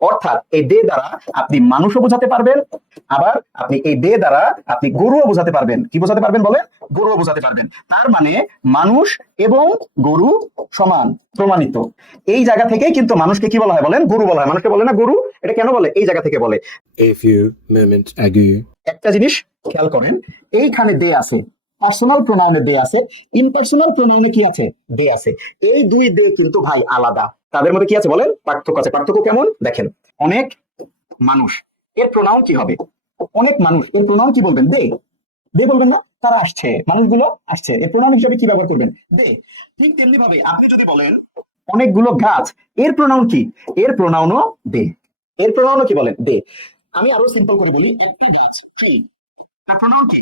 অর্থাৎ এই দে দ্বারা আপনি মানুষও বোঝাতে পারবেন আবার আপনি এই দে দ্বারা আপনি গরুও বোঝাতে পারবেন। কি বোঝাতে পারবেন বলেন? গরুও বোঝাতে পারবেন। তার মানে মানুষ এবং গরু সমান প্রমাণিত। এই জায়গা থেকেই কিন্তু মানুষকে কি বলা হয় বলেন? গরু বলা হয়। মানুষকে বলে না গরু? এটা কেন বলে? এই জায়গা থেকে বলে. একটা জিনিস খেয়াল করেন এইখানে দে আছে। পার্সোনাল প্রোনাউনে দে আছে ইমপার্সোনাল প্রোনাউনে কি আছে? দে আছে। এই দুই দে কিন্তু ভাই আলাদা। তাদের মধ্যে কি আছে বলেন? পার্থক্য আছে। পার্থক্য কেমন? দেখেন। অনেক মানুষ। এর প্রোনাউন কি হবে? অনেক মানুষ। এর প্রোনাউন কি বলবেন? দে দে বলবেন না, তারা আসছে। মানুষগুলো আসছে। এর প্রোনাউন হিসেবে কি ব্যবহার করবেন? দে ঠিক তেমনি ভাবে আপনি যদি বলেন, অনেকগুলো গাছ, এর প্রোনাউন কি? এর প্রোনাউনও দে এর প্রোনাউনও কি বলেন? দে আমি আরও সিম্পল করে বলি, একটা গাছ ট্রি তার প্রোনাউন কি?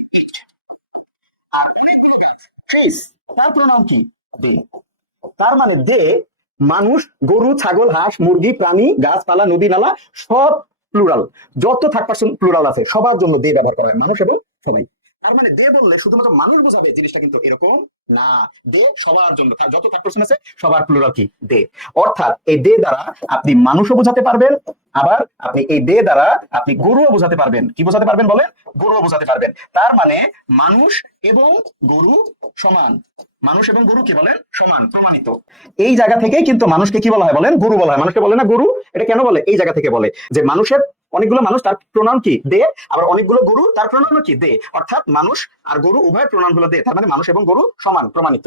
আর অনেকগুলো ট্রিস তার প্রণাম কি? দে। তার মানে দে, মানুষ, গরু, ছাগল, হাঁস, মুরগি, প্রাণী, গাছপালা, নদী, নালা, সব প্লুরাল যত থাক পার্সন প্লুরাল আছে, সবার জন্য দে ব্যবহার করা হয়, মানুষ এবং সবাই। তার মানে দে বললে শুধুমাত্র মানুষ বোঝাবে জিনিসটা কিন্তু এরকম না। দে সবার জন্য যত থার্ড পার্সন আছে, সবার প্লুরাল কি দে। অর্থাৎ এই দে দ্বারা আপনি মানুষও বোঝাতে পারবেন, আবার আপনি এই দে দ্বারা আপনি গরুও বোঝাতে পারবেন। কি বোঝাতে পারবেন বলেন? গরুও বোঝাতে পারবেন। তার মানে মানুষ এবং গরু সমান। মানুষ এবং গরু কি বলেন? সমান, প্রমাণিত। এই জায়গা থেকে কিন্তু মানুষকে কি বলা হয় বলেন? গরু বলা হয়। মানুষকে বলে না গরু? এটা কেন বলে? এই জায়গা থেকে বলে যে মানুষের অনেকগুলো মানুষ তার প্রণাম কি? দে। আবার অনেকগুলো গরু, তার প্রণাম কি? দে। অর্থাৎ মানুষ আর গরু উভয় প্রণামগুলো দে। তার মানে মানুষ এবং গরু সমান, প্রমাণিত।